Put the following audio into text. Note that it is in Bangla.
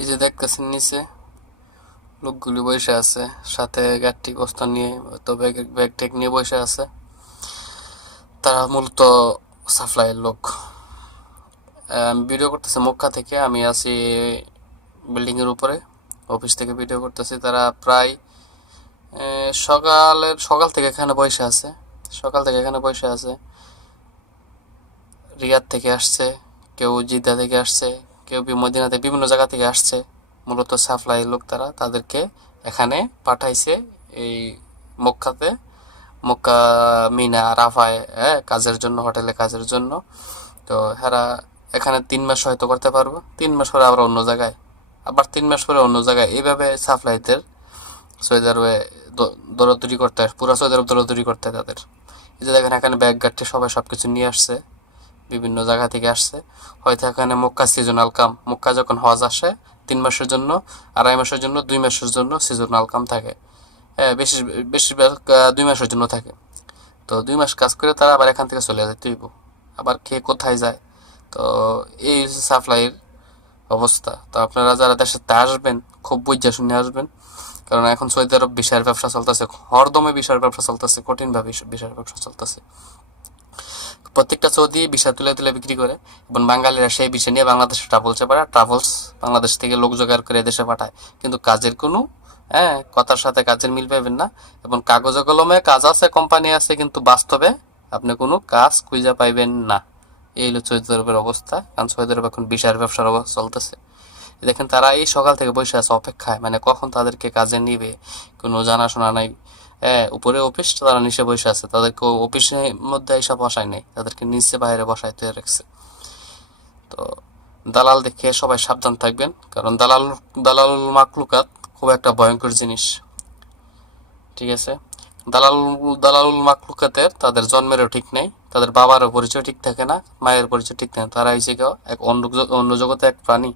এই যে দেখতেছেন নিচে লোকগুলি বসে আছে, সাথে গাড়ি বস্তা নিয়ে, তো ব্যাগ ট্যাগ নিয়ে বসে আছে। তারা মূলত সাপ্লাইয়ের লোক। আমি ভিডিও করতেছি মক্কা থেকে, আমি আছি বিল্ডিং এর উপরে, অফিস থেকে ভিডিও করতেছি। তারা প্রায় সকাল থেকে এখানে বসে আছে। রিয়াদ থেকে আসছে, কেউ জিদ্দা থেকে আসছে, কেউ মদিনাতে, বিভিন্ন জায়গা থেকে আসছে। মূলত সাপ্লাই লোক তারা, তাদেরকে এখানে পাঠাইছে এই মক্কাতে, মক্কা, মিনা, আরাফায়, হ্যাঁ, কাজের জন্য, হোটেলে কাজের জন্য। তো এরা এখানে 3 মাস হয়তো করতে পারবো, 3 মাস পরে আবার অন্য জায়গায়, আবার 3 মাস পরে অন্য জায়গায়, এইভাবে সাপ্লাইদের সৌদি আরবে দৌড়াদৌড়ি করতে হয়, পুরো সৌদি আরব দৌড়াদৌড়ি করতে হয় তাদের। এই যে দেখেন এখানে ব্যাগ গাড়তে সবাই সবকিছু নিয়ে আসছে, বিভিন্ন জায়গা থেকে আসছে। হয়তো এখানে মক্কা সিজনাল কাম, মক্কা যখন হজ আসে 3 মাসের জন্য, 2.5 মাসের জন্য, 2 মাসের জন্য সিজনাল কাম থাকে। হ্যাঁ, বেশিরভাগ 2 মাসের জন্য থাকে। তো 2 মাস কাজ করে তারা আবার এখান থেকে চলে যায় তুইব, আবার কে কোথায় যায়। তো এই সাপ্লাইয়ের অবস্থা। তো আপনারা যারা দেশে আসবেন, খুব বুঝে শুনে আসবেন, কারণ এখন সৌদি আরব বিশার ব্যবসা চলতেছে, হরদমে বিশার ব্যবসা চলতেছে, কঠিনভাবে বিশার ব্যবসা চলতেছে। প্রত্যেকটা সৌদি ভিসা তুলে তুলে বিক্রি করে, এবং বাঙালিরা সেই ভিসা নিয়ে বাংলাদেশে ট্রাভেলস বাংলাদেশ থেকে লোক জোগাড় করে দেশে পাঠায়। কিন্তু কাজের কোনো, হ্যাঁ, কথার সাথে কাজের মিল পাবেন না। এবং কাগজে কলমে কাজ আছে, কোম্পানি আছে, কিন্তু বাস্তবে আপনি কোনো কাজ খুঁজে পাইবেন না। এই হলো সৌদি আরবের অবস্থা, কারণ সৌদি আরব এখন বিশার ব্যবসার অবস্থা চলতেছে। দেখেন তারা এই সকাল থেকে বসে আছে অপেক্ষায়, মানে কখন তাদেরকে কাজে নিবে, কোনো জানাশোনা নাই। হ্যাঁ, উপরে অফিস, তারা নিচে বসে আছে, তাদেরকে অফিসের মধ্যে এইসব বসায় নেই, তাদেরকে নিচে বাইরে বসাইতে রাখছে। তো দালাল দেখে সবাই সাবধান থাকবেন, কারণ দালাল মাকলুকাত খুব একটা ভয়ঙ্কর জিনিস। ঠিক আছে, দালাল দালালুল মাকলুকাতের তাদের জন্মেরও ঠিক নেই, তাদের বাবারও পরিচয় ঠিক থাকে না, মায়ের পরিচয় ঠিক থাকে না। তারা হয়েছে এক অন্য জগতে এক প্রাণী।